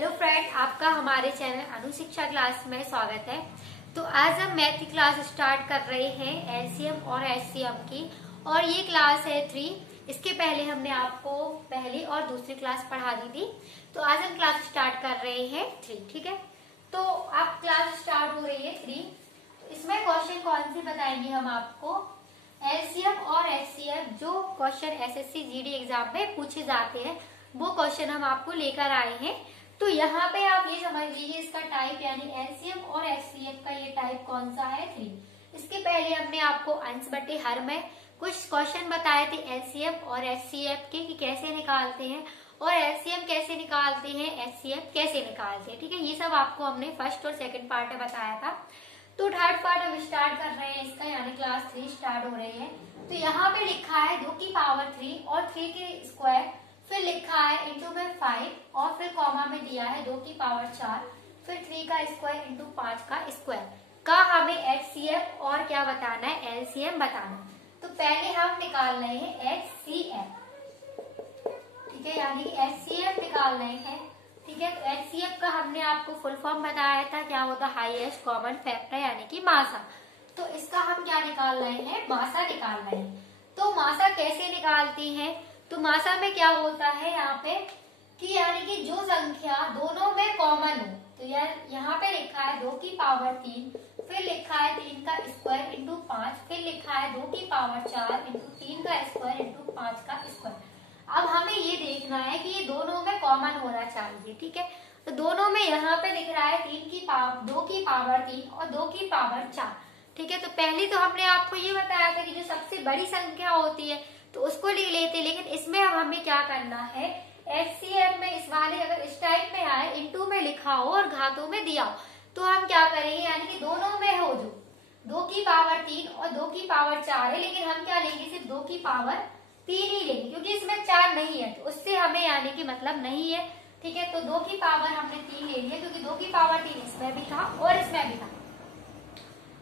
Hello friend, आपका हमारे channel अनुशिक्षा class में स्वागत है। तो आज हम मैथ की क्लास स्टार्ट कर रहे हैं एलसीएम और एचसीएम की, और ये क्लास है 3। इसके पहले हमने आपको पहली और दूसरी क्लास पढ़ा दी थी। तो आज हम क्लास स्टार्ट कर रहे हैं 3। ठीक है, तो अब क्लास स्टार्ट हो रही है 3। तो इसमें क्वेश्चन कौन से बताएंगे हम आपको, एलसीएम और एचसीएम जो क्वेश्चन एसएससी जीडी एग्जाम में पूछे जाते हैं वो क्वेश्चन हम आपको लेकर आए हैं। तो यहाँ पे आप ये समझ लीजिए इसका टाइप यानी एलसीएम और एचसीएम का ये टाइप कौन सा है 3। इसके पहले हमने आपको अंश बटे हर में कुछ क्वेश्चन बताए थे एलसीएम और एचसीएम के कि कैसे निकालते हैं, और एलसीएम कैसे निकालते हैं, एचसीएम कैसे निकालते हैं। ठीक है, ये सब आपको हमने फर्स्ट और सेकंड पार्ट में बताया था। तो थर्ड पार्ट हम स्टार्ट कर रहे हैं इसका, यानी क्लास 3 स्टार्ट हो रही है। तो यहाँ पे लिखा है 2 की पावर 3 और 3 के स्क्वायर, फिर लिखा है इंटू में 5 और फिर कॉमा में दिया है 2 की पावर 4, फिर 3 का स्क्वायर इंटू 5 का स्क्वायर का हमें एचसीएम और क्या बताना है, एलसीएम बताना है। तो पहले हम निकाल रहे हैं एचसीएम। ठीक है, यानी एचसीएम निकाल रहे हैं। ठीक है, तो एचसीएम का हमने आपको फुल फॉर्म बताया था, क्या होता है, हाईएस्ट कॉमन फैक्टर यानी कि मासा। तो इसका हम क्या निकाल रहे हैं, मासा निकाल रहे हैं। तो मासा कैसे निकालते हैं, तो मासा में क्या होता है यहाँ पे कि यानी कि जो संख्या दोनों में कॉमन हो, तो यार यहाँ पे लिखा है 2 की पावर 3, फिर लिखा है 3 का स्क्वायर इंटू 5, फिर लिखा है 2 की पावर 4 इंटू 3 का स्क्वायर इंटू 5 का स्क्वायर। अब हमें ये देखना है कि ये दोनों में कॉमन होना चाहिए। ठीक है, तो दोनों में यहाँ पे दिख रहा है 2 की पावर 3 और 2 की पावर 4। ठीक है, तो पहले तो हमने आपको ये बताया था कि जो सबसे बड़ी संख्या होती है तो उसको ले लेते, लेकिन इसमें अब हमें क्या करना है, एचसीएम में इस वाले अगर इस टाइप में आए, इंटू में लिखा हो और घातों में दिया हो, तो हम क्या करेंगे, यानी कि दोनों में हो जो 2 की पावर 3 और 2 की पावर 4 है, लेकिन हम क्या लेंगे, सिर्फ 2 की पावर 3 ही लेंगे, क्योंकि इसमें 4 नहीं है तो उससे हमें यानी कि मतलब नहीं है। ठीक है, तो 2 की पावर हमने 3 ले लिया, क्योंकि 2 की पावर 3 इसमें भी था और इसमें भी था।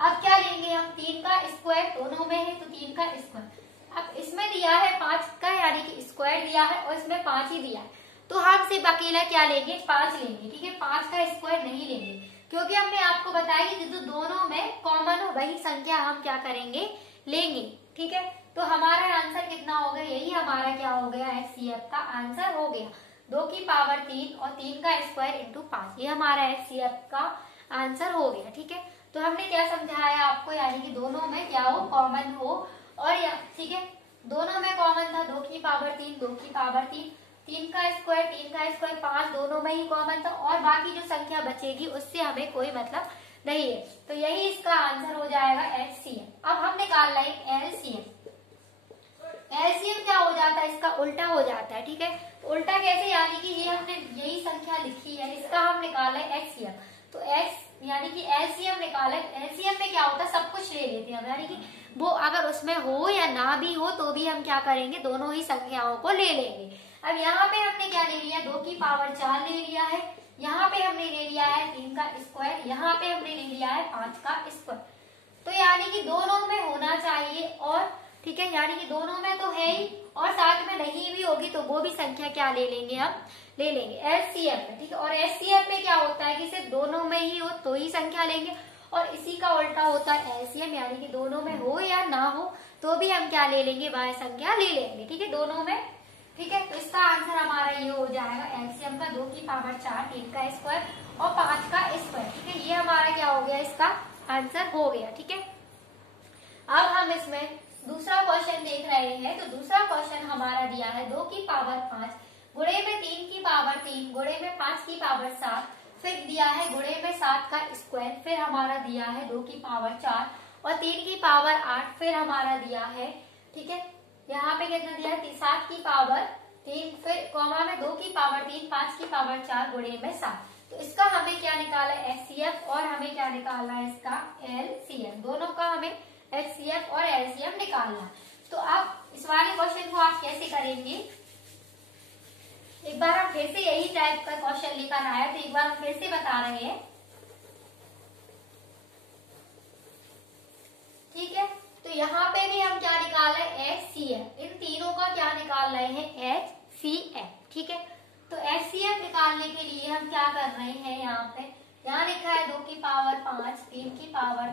अब क्या लेंगे हम, 3 का स्क्वायर, दोनों में है तो 3 का स्क्वायर। अब इसमें दिया है 5 का यानी कि स्क्वायर दिया है और इसमें 5 ही दिया है, तो हम सिर्फ अकेला क्या लेंगे, 5 लेंगे। ठीक है, 5 का स्क्वायर नहीं लेंगे, क्योंकि हमने आपको बताया कि जो दोनों में कॉमन हो वही संख्या हम क्या करेंगे, लेंगे। ठीक है, तो हमारा आंसर कितना हो गया, यही हमारा क्या हो गया, एचसीएफ का आंसर हो गया 2 की पावर 3 और 3 का स्क्वायर इंटू 5। ये हमारा एचसीएफ का आंसर हो गया। ठीक है, तो हमने क्या समझाया आपको, यानी कि दोनों में क्या हो, कॉमन हो। और ठीक है, दोनों में कॉमन था 2 की पावर 3, 2 की पावर 3, 3 का स्क्वायर 5, दोनों में ही कॉमन था, और बाकी जो संख्या बचेगी उससे हमें कोई मतलब नहीं है। तो यही इसका आंसर हो जाएगा एचसीएम। अब हम निकाल रहे हैं एलसीएम। एलसीएम क्या हो जाता है, इसका उल्टा हो जाता है। ठीक है, उल्टा कैसे, यानी कि ये हमने यही संख्या लिखी है, इसका हम निकाल रहे हैं एचसीएम। तो एक्स यानी कि एलसीएम निकाले, एलसीएम में क्या होता है, सब कुछ ले लेते हैं, यानी कि वो अगर उसमें हो या ना भी हो तो भी हम क्या करेंगे, दोनों ही संख्याओं को ले लेंगे। अब यहाँ पे हमने क्या ले लिया, 2 की पावर 4 ले लिया है, यहाँ पे हमने ले लिया है 3 का स्क्वायर, यहाँ पे हमने ले लिया है 5 का स्क्वायर। तो यानी कि दोनों में होना चाहिए, और ठीक है, यानी कि दोनों में तो है ही, और साथ में नहीं भी होगी तो वो भी संख्या क्या ले लेंगे, हम ले लेंगे एचसीएम में। ठीक है, और एचसीएम में क्या होता है कि सिर्फ दोनों में ही हो तो ही संख्या लेंगे, और इसी का उल्टा होता है एलसीएम, यानी कि दोनों में हो या ना हो तो भी हम क्या ले लेंगे, वह संख्या ले लेंगे। ठीक है, दोनों में। ठीक है, तो इसका आंसर हमारा ये हो जाएगा एलसीएम का 2 की पावर 4, 3 का स्क्वायर और 5 का स्क्वायर। ठीक है, ये हमारा क्या हो गया, इसका आंसर हो गया। ठीक है, अब हम इसमें दूसरा क्वेश्चन देख रहे हैं। तो दूसरा क्वेश्चन हमारा दिया है 2 की पावर 5 गुणे में 3 की पावर 3 गुणे में 5 की पावर 7, फिर दिया है गुणे में 7 का स्क्वायर, फिर हमारा दिया है 2 की पावर 4 और 3 की पावर 8, फिर हमारा दिया है, ठीक है, यहाँ पे कितना दिया है, 7 की पावर 3, फिर कॉमा में 2 की पावर 3, 5 की पावर 4 गुणे में 7। तो इसका हमें क्या निकाला है, एचसीएफ, और हमें क्या निकालना है, इसका एलसीएम। दोनों का हमें एचसीएफ और एलसीएम निकालना है। तो आप इस वाले क्वेश्चन को आप कैसे करेंगे, एक बार हम फिर से यही टाइप का क्वेश्चन लेकर आए, तो एक बार हम फिर से बता रहे हैं। ठीक है, तो यहाँ पे भी हम क्या निकाल रहे हैं, एचसीएफ। इन तीनों का क्या निकाल रहे हैं, एचसीएफ। ठीक है, तो एच एचसीएफ निकालने के लिए हम क्या कर रहे हैं, यहाँ लिखा है 2 की पावर 5, 3 की पावर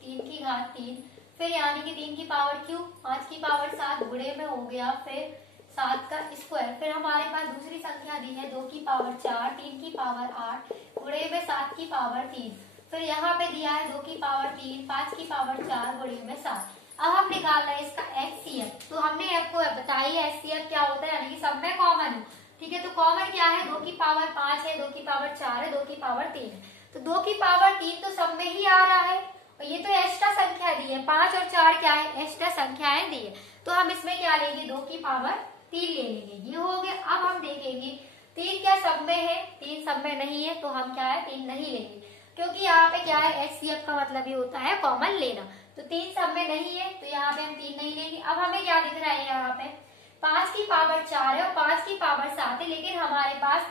3 की घात 3, फिर यानी कि 3 की पावर क्यूब, 5 की पावर 7 गुणे में हो गया, फिर 7 का स्क्वायर, फिर हमारे पास दूसरी संख्या दी है 2 की पावर 4, 3 की पावर 8 गुणे में 7 की पावर 3, फिर यहाँ पे दिया है 2 की पावर 3, 5 की पावर 4 गुणे में 7। अब हम निकाल रहे हैं इसका एचसीएफ। तो हमने आपको बताई है एचसीएफ क्या होता है, यानी कि सब में कॉमन हो, ठीक है। तो कॉमन क्या है, 2 की पावर 5 है, 2 की पावर 4 है, 2 की पावर 3 है। तो 2 की पावर 3 तो सब में ही आ रहा है, और ये तो एक्स्ट्रा संख्या दी है, 5 और 4 क्या है, एक्स्ट्रा संख्याएं दी है। तो हम इसमें क्या लेंगे, 2 की पावर 3 ले लेंगे, ये हो गया। अब हम देखेंगे 3 क्या सब में है, 3 सब में नहीं है, तो हम क्या है 3 नहीं लेंगे, क्योंकि यहाँ पे क्या है एचसीएफ का मतलब ही होता है कॉमन लेना। तो 3 सब में नहीं है, तो यहाँ पे हम 3 नहीं लेंगे। अब हमें क्या दिख रहा है, यहाँ पे 5 की पावर 4 है और 5 की पावर 7 है, लेकिन हमारे पास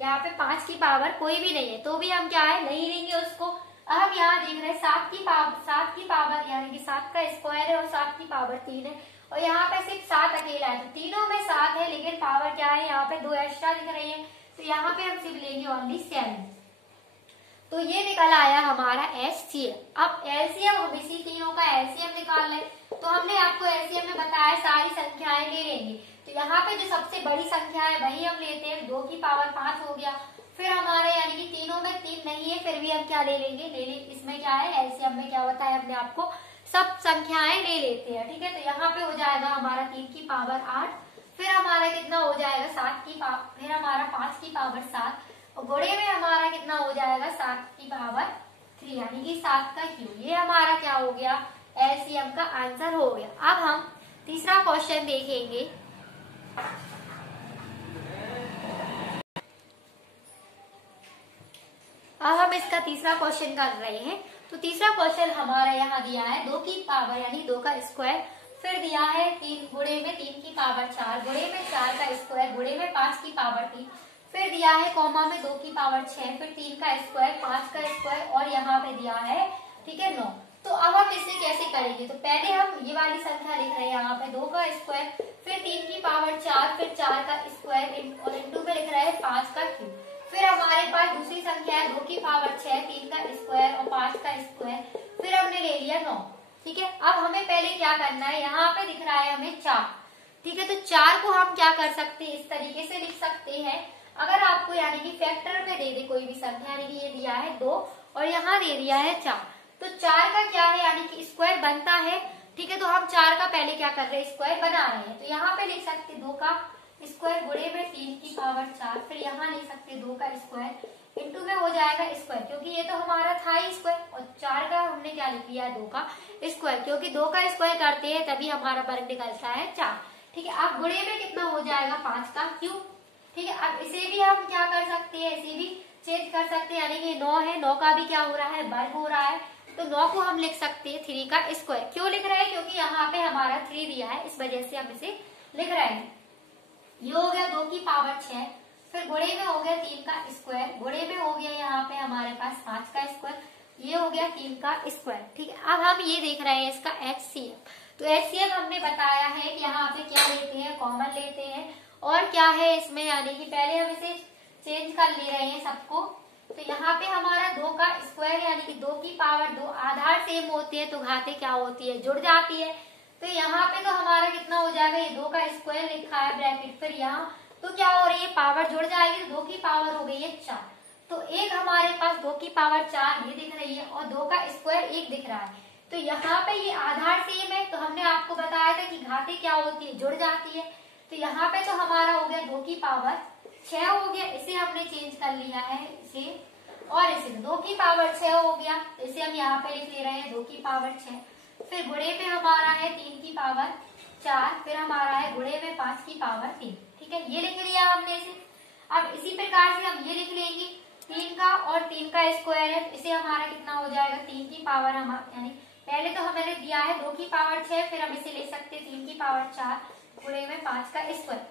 यहाँ पे 5 की पावर कोई भी नहीं है, तो भी हम क्या है नहीं लेंगे उसको। अब हम यहाँ देख रहे हैं 7 की पावर यानी कि 7 का स्क्वायर है और 7 की पावर 3 है, और यहाँ पे सिर्फ 7 अकेला है, तो तीनों में 7 है, लेकिन पावर क्या है यहाँ पे 2 एक्स्ट्रा दिख रही है, तो यहाँ पे हम सिर्फ लेंगे ओनली 7। तो ये निकल आया हमारा एचसीएफ। अब एलसीएम, हम इसी तीनों का एलसीएम निकाल लें। तो हमने आपको एलसीएम में बताया सारी संख्याएं ले लेंगे। तो यहाँ पे जो सबसे बड़ी संख्या है वही हम लेते हैं, 2 की पावर 5 हो गया। फिर हमारे यानी कि तीनों में 3 नहीं है, फिर भी हम क्या ले लेंगे, इसमें क्या है एलसीएम में क्या होता है, अपने आपको सब संख्याएं ले लेते हैं, ठीक है। तो यहाँ पे हो जाएगा हमारा 3 की पावर 8, फिर हमारा कितना हो जाएगा 7 की पावर, फिर हमारा 5 की पावर 7, और गुणे में हमारा कितना हो जाएगा 7 की पावर 3 यानी कि 7 का क्यूब। ये हमारा क्या हो गया, एलसीएम का आंसर हो गया। अब हम तीसरा क्वेश्चन देखेंगे। अब हम इसका तीसरा क्वेश्चन कर रहे हैं। तो तीसरा क्वेश्चन हमारा यहाँ दिया है 2 की पावर यानी 2 का स्क्वायर, फिर दिया है 3 गुणे में 3 की पावर 4 गुणे में 4 का स्क्वायर गुणे में 5 की पावर 3, फिर दिया है कॉमा में 2 की पावर 6, फिर 3 का स्क्वायर 5 का स्क्वायर, और यहाँ पे दिया है ठीक है 9। तो अब हम इसे कैसे करेंगे, तो पहले हम ये वाली संख्या लिख रहे हैं, यहाँ पे 2 का स्क्वायर, फिर 3 की पावर 4, फिर 4 का स्क्वायर, और इंटू में लिख रहे हैं 5 का क्यूब। फिर हमारे पास दूसरी संख्या है 2 की पावर 6, 3 का स्क्वायर और 5 का स्क्वायर, फिर हमने ले लिया 9, ठीक है। अब हमें पहले क्या करना है, यहाँ पे दिख रहा है हमें 4, ठीक है। तो 4 को हम क्या कर सकते हैं, इस तरीके से लिख सकते हैं, अगर आपको यानी कि फैक्टर में दे दे कोई भी संख्या, यानी कि ये दिया है 2 और यहाँ दे दिया है 4, तो 4 का क्या है यानी कि स्क्वायर बनता है, ठीक है। तो हम 4 का पहले क्या कर रहे हैं, स्क्वायर बना रहे हैं। तो यहाँ पे लिख सकते 2 का स्क्वायर गुणे में 3 की पावर 4, फिर यहाँ लिख सकते 2 का स्क्वायर इंटू में हो जाएगा स्क्वायर, क्योंकि ये तो हमारा था ही स्क्वायर, और 4 का हमने क्या लिख लिया 2 का स्क्वायर, क्योंकि 2 का स्क्वायर करते हैं तभी हमारा वर्ग निकलता है 4, ठीक है। अब गुणे में कितना हो जाएगा 5 का क्यूब, ठीक है। अब इसे भी हम क्या कर सकते हैं, इसे भी चेंज कर सकते हैं, यानी कि 9 है, 9 का भी क्या हो रहा है वर्ग हो रहा है, तो 9 को हम लिख सकते हैं 3 का स्क्वायर। क्यों लिख रहे हैं, क्योंकि यहाँ पे हमारा 3 दिया है, इस वजह से हम इसे लिख रहे हैं। ये हो गया 2 की पावर 6, फिर गुणे में हो गया 3 का स्क्वायर, गुणे में हो गया यहाँ पे हमारे पास 5 का स्क्वायर, ये हो गया 3 का स्क्वायर, ठीक है। अब हम ये देख रहे हैं इसका एचसीएफ। तो एचसीएफ हमने बताया है कि यहाँ पे क्या लेते हैं, कॉमन लेते हैं, और क्या है इसमें यानी कि पहले हम इसे चेंज कर ले रहे हैं सबको। तो यहाँ पे हमारा 2 का स्क्वायर यानी कि 2 की पावर 2, आधार सेम होते हैं तो घातें क्या होती है, जुड़ जाती है। तो यहाँ पे तो हमारा कितना हो जाएगा, ये 2 का स्क्वायर लिखा है ब्रैकेट, फिर यहाँ तो क्या हो रही है पावर जुड़ जाएगी, तो 2 की पावर हो गई है 4, तो एक हमारे पास 2 की पावर 4 ये दिख रही है, और 2 का स्क्वायर 1 दिख रहा है। तो यहाँ पे ये आधार सेम है, तो हमने आपको बताया था कि घातें क्या होती है, जुड़ जाती है। तो यहाँ पे तो हमारा हो गया 2 की पावर 6 हो गया, इसे हमने चेंज कर लिया है इसे, और इसे 2 की पावर 6 हो गया, तो इसे हम यहाँ पे लिख ले रहे हैं 2 की पावर 6, फिर गुणे पे हमारा है 3 की पावर 4, फिर हमारा है गुणे में 5 की पावर 3, ठीक है। ये लिख लिया हमने इसे। अब इसी प्रकार से हम ये लिख लेंगे 3 का और 3 का स्क्वायर है, इसे हमारा कितना हो जाएगा 3 की पावर यानी पहले तो हमें दिया है 2 की पावर 6, फिर हम इसे ले सकते हैं 3 की पावर 4 गुणे में 5 का स्क्वायर।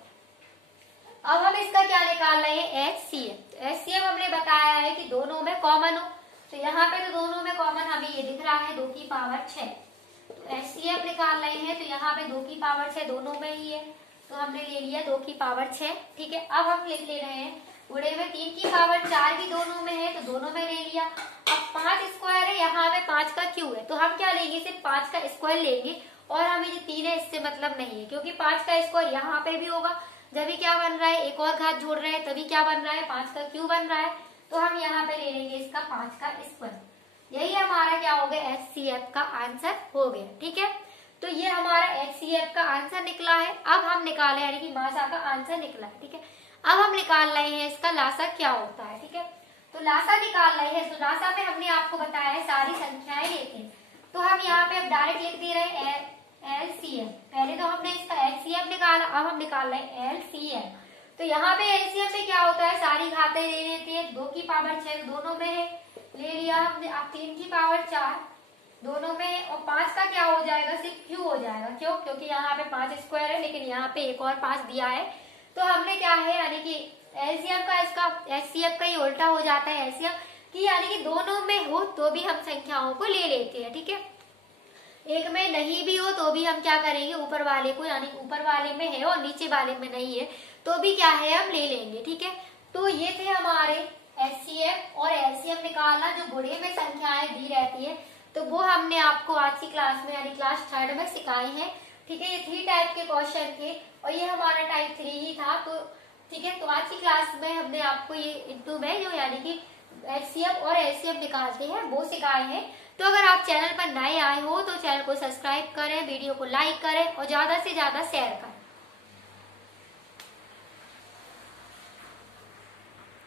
अब हम इसका क्या निकाल रहे हैं, एचसीएफ। एचसीएफ हमने बताया है कि दोनों में कॉमन हो, तो यहाँ पे तो दोनों में कॉमन हमें ये दिख रहा है 2 की पावर 6, तो एचसीएफ निकाल रहे हैं, तो यहाँ पे 2 की पावर 6 दोनों में ही है, तो हमने ले लिया 2 की पावर 6, ठीक है। अब हम लिख ले रहे हैं गुणे में 3 की पावर 4 भी दोनों में है तो दोनों में ले लिया। अब 5 स्क्वायर है, यहाँ पे 5 का क्यूब है तो हम क्या लेंगे, सिर्फ 5 का स्क्वायर लेंगे और हमें जो 3 है इससे मतलब नहीं है, क्योंकि 5 का स्क्वायर यहाँ पे भी होगा। जब भी क्या बन रहा है, एक और घात जोड़ रहे हैं तभी क्या बन रहा है, 5 का क्यूब बन रहा है। तो हम यहाँ पे ले लेंगे इसका 5 का स्क्वायर। यही हमारा क्या हो गया, HCF का आंसर हो गया। ठीक है, तो ये हमारा HCF का आंसर निकला है। अब हम निकाले यानी कि मासा का आंसर निकला है। ठीक है, अब हम निकाल रहे हैं इसका लासा क्या होता है। ठीक है, तो लासा निकाल रहे हैं। तो लासा में हमने आपको बताया है सारी संख्याएं लेते हैं, तो हम यहाँ पे अब डायरेक्ट लिख दे रहे हैं LCM। पहले तो हमने इसका HCF निकाला, अब हम निकाल रहे हैं LCM। तो यहाँ पे LCM में क्या होता है, सारी घातें ले लेते हैं। 2 की पावर 6 दोनों में है, ले लिया हमने। अब 3 की पावर 4 दोनों में है, और 5 का क्या हो जाएगा, सिर्फ क्यू हो जाएगा। क्यों, क्योंकि यहाँ पे 5 स्क्वायर है लेकिन यहाँ पे एक और 5 दिया है। तो हमने क्या है यानी कि LCM का इसका HCF का ही उल्टा हो जाता है LCM कि यानी कि दोनों में हो तो भी हम संख्याओं को ले लेते हैं। ठीक है, एक में नहीं भी हो तो भी हम क्या करेंगे, ऊपर वाले को यानी ऊपर वाले में है और नीचे वाले में नहीं है तो भी क्या है, हम ले लेंगे। ठीक है, तो ये थे हमारे HCF और LCM निकालना, जो गुणे में संख्याएं दी रहती है। तो वो हमने आपको आज की क्लास में यानी क्लास 3rd में सिखाए हैं। ठीक है, ये 3 टाइप के क्वेश्चन थे और ये हमारा टाइप 3 ही था। तो ठीक है, तो आज की क्लास में हमने आपको ये इंटू में जो यानी कि HCF और LCM निकालते हैं वो सिखाए हैं। तो अगर आप चैनल पर नए आए हो तो चैनल को सब्सक्राइब करें, वीडियो को लाइक करें और ज्यादा से ज्यादा शेयर करें।